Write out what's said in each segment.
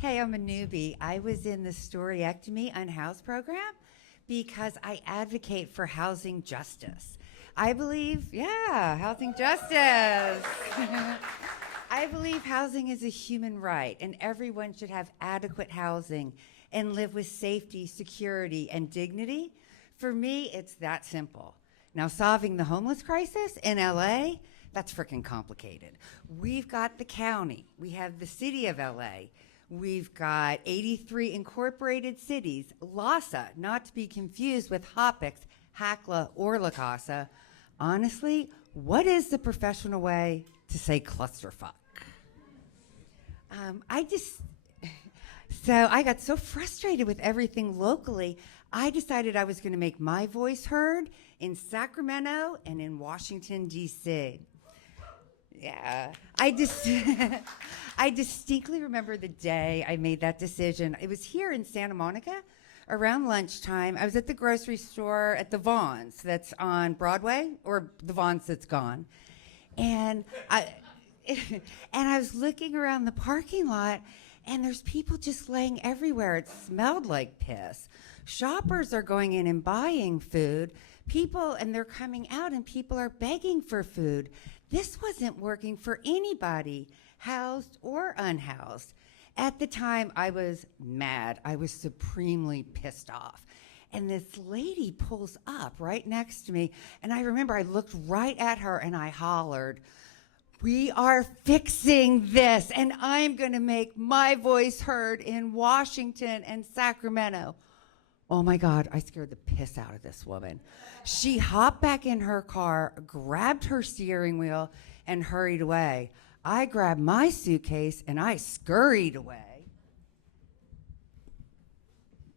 Hey, I'm a newbie. I was in the Storyectomy Unhoused program because I advocate for housing justice. I believe, housing justice. I believe housing is a human right, and everyone should have adequate housing and live with safety, security, and dignity. For me, it's that simple. Now, solving the homeless crisis in LA, that's freaking complicated. We've got the county, we have the city of LA, we've got 83 incorporated cities, LASA, not to be confused with HOPIX, HACLA, or La Casa. Honestly, what is the professional way to say clusterfuck? So I got so frustrated with everything locally, I decided I was going to make my voice heard in Sacramento and in Washington, D.C. Yeah, I distinctly remember the day I made that decision. It was here in Santa Monica around lunchtime. I was at the grocery store at the Vaughn's that's on Broadway, or the Vaughn's that's gone. And I was looking around the parking lot, and there's people just laying everywhere. It smelled like piss. Shoppers are going in and buying food. And they're coming out, and people are begging for food. This wasn't working for anybody, housed or unhoused. At the time, I was mad. I was supremely pissed off. And this lady pulls up right next to me, and I remember I looked right at her and I hollered, "We are fixing this, and I'm going to make my voice heard in Washington and Sacramento." Oh my God, I scared the piss out of this woman. She hopped back in her car, grabbed her steering wheel, and hurried away. I grabbed my suitcase and I scurried away.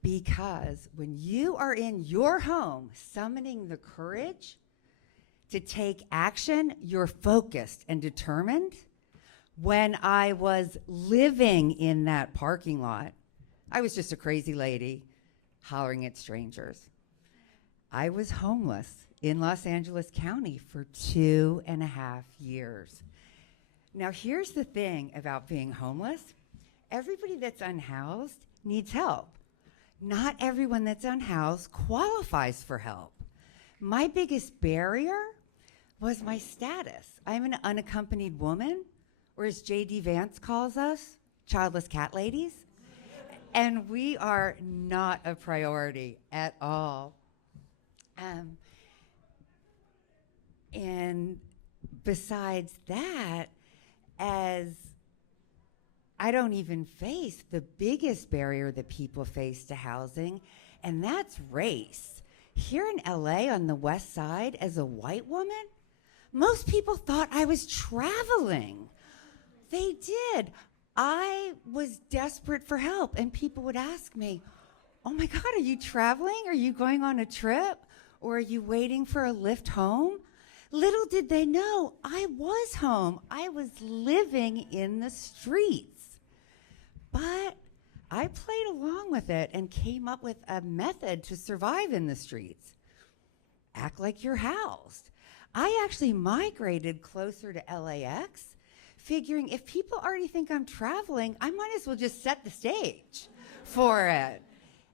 Because when you are in your home summoning the courage to take action, you're focused and determined. When I was living in that parking lot, I was just a crazy lady hollering at strangers. I was homeless in Los Angeles County for 2.5 years. Now, here's the thing about being homeless. Everybody that's unhoused needs help. Not everyone that's unhoused qualifies for help. My biggest barrier was my status. I'm an unaccompanied woman, or as J.D. Vance calls us, childless cat ladies. And we are not a priority at all. And besides that, as I don't even face the biggest barrier that people face to housing, and that's race. Here in LA on the West Side, as a white woman, most people thought I was traveling. They did. I was desperate for help, and people would ask me, "Oh my God, are you traveling? Are you going on a trip? Or are you waiting for a lift home?" Little did they know, I was home. I was living in the streets. But I played along with it and came up with a method to survive in the streets. Act like you're housed. I actually migrated closer to LAX, figuring if people already think I'm traveling, I might as well just set the stage for it.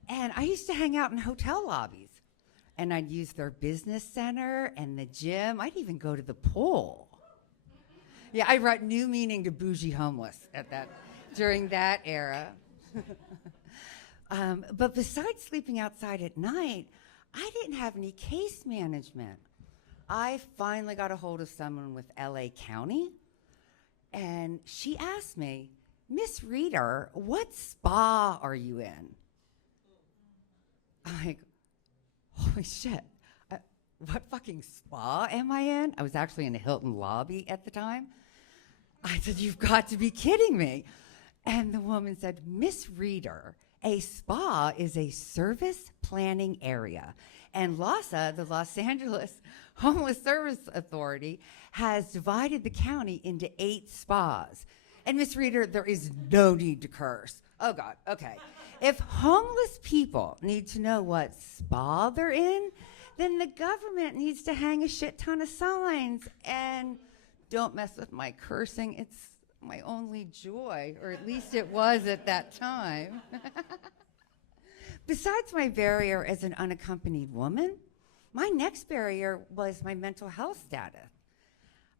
And I used to hang out in hotel lobbies, and I'd use their business center and the gym. I'd even go to the pool. Yeah, I brought new meaning to bougie homeless during that era. But besides sleeping outside at night, I didn't have any case management. I finally got a hold of someone with LA County, and she asked me, "Miss Reader, what spa are you in?" I'm like, holy shit, what fucking spa am I in? I was actually in a Hilton lobby at the time. I said, "You've got to be kidding me." And the woman said, "Miss Reader, a spa is a service planning area. And LASA, the Los Angeles Homeless Service Authority, has divided the county into 8 spas. And Miss Reader, there is no need to curse." Oh God, okay. If homeless people need to know what spa they're in, then the government needs to hang a shit ton of signs. And don't mess with my cursing. It's my only joy, or at least it was at that time. Besides my barrier as an unaccompanied woman, my next barrier was my mental health status.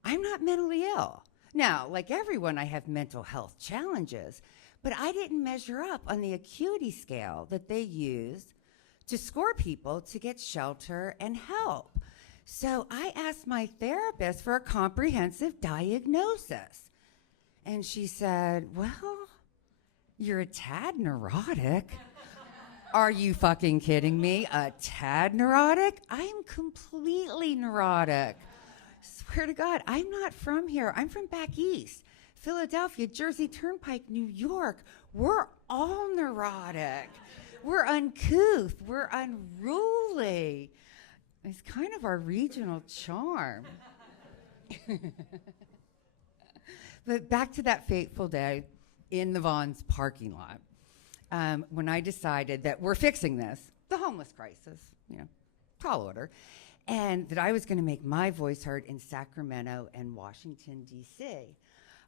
I'm not mentally ill. Now, like everyone, I have mental health challenges, but I didn't measure up on the acuity scale that they use to score people to get shelter and help. So I asked my therapist for a comprehensive diagnosis. And she said, well, you're a tad neurotic. Are you fucking kidding me? A tad neurotic? I'm completely neurotic. Swear to God, I'm not from here. I'm from back east. Philadelphia, Jersey Turnpike, New York. We're all neurotic. We're uncouth. We're unruly. It's kind of our regional charm. But back to that fateful day in the Vaughn's parking lot, when I decided that we're fixing this, the homeless crisis, tall order, and that I was going to make my voice heard in Sacramento and Washington, D.C.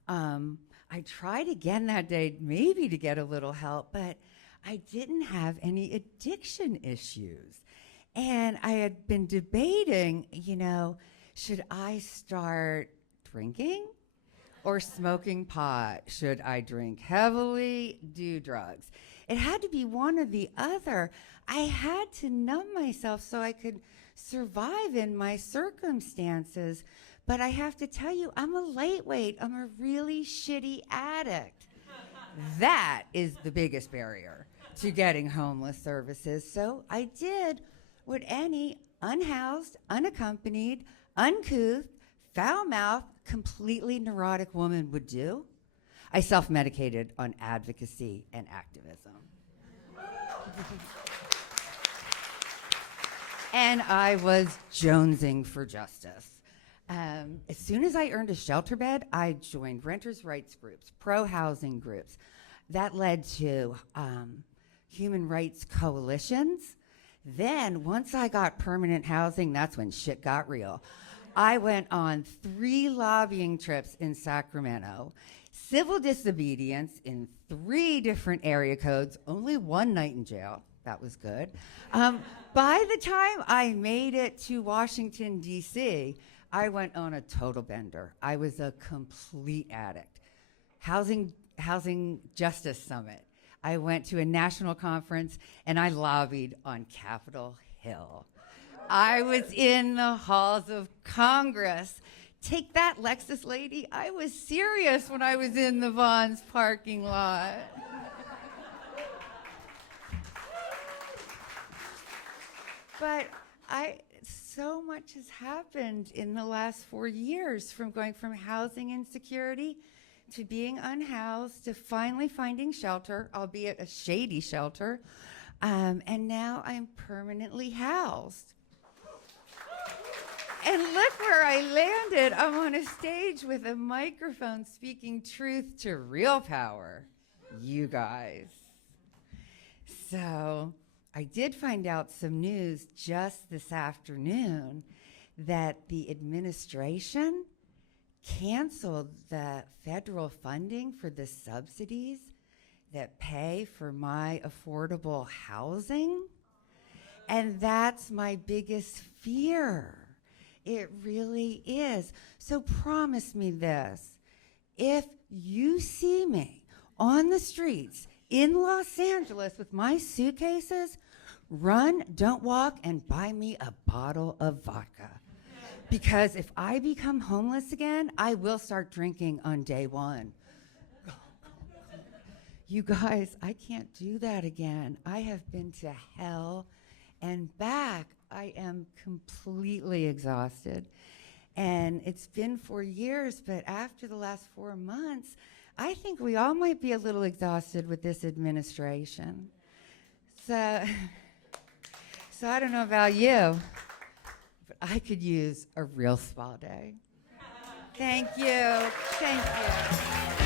I tried again that day, maybe to get a little help, but I didn't have any addiction issues. And I had been debating, should I start drinking or smoking pot? Should I drink heavily, do drugs? It had to be one or the other. I had to numb myself so I could survive in my circumstances. But I have to tell you, I'm a lightweight. I'm a really shitty addict. That is the biggest barrier to getting homeless services. So I did what any unhoused, unaccompanied, uncouth, foul-mouthed, completely neurotic woman would do. I self-medicated on advocacy and activism. And I was jonesing for justice. As soon as I earned a shelter bed, I joined renters' rights groups, pro-housing groups. That led to human rights coalitions. Then, once I got permanent housing, that's when shit got real. I went on 3 lobbying trips in Sacramento, civil disobedience in 3 different area codes, only 1 night in jail. That was good. By the time I made it to Washington, D.C., I went on a total bender. I was a complete addict. Housing Justice Summit. I went to a national conference and I lobbied on Capitol Hill. I was in the halls of Congress. Take that, Lexus lady. I was serious when I was in the Vaughn's parking lot. But so much has happened in the last 4 years, from going from housing insecurity to being unhoused to finally finding shelter, albeit a shady shelter, and now I'm permanently housed. And look where I landed. I'm on a stage with a microphone speaking truth to real power, you guys. So I did find out some news just this afternoon that the administration canceled the federal funding for the subsidies that pay for my affordable housing. And that's my biggest fear. It really is. So promise me this. If you see me on the streets in Los Angeles with my suitcases, run, don't walk, and buy me a bottle of vodka. Because if I become homeless again, I will start drinking on day 1. You guys, I can't do that again. I have been to hell and back. I am completely exhausted. And it's been 4 years, but after the last 4 months, I think we all might be a little exhausted with this administration. So I don't know about you, but I could use a real spa day. Thank you. Thank you.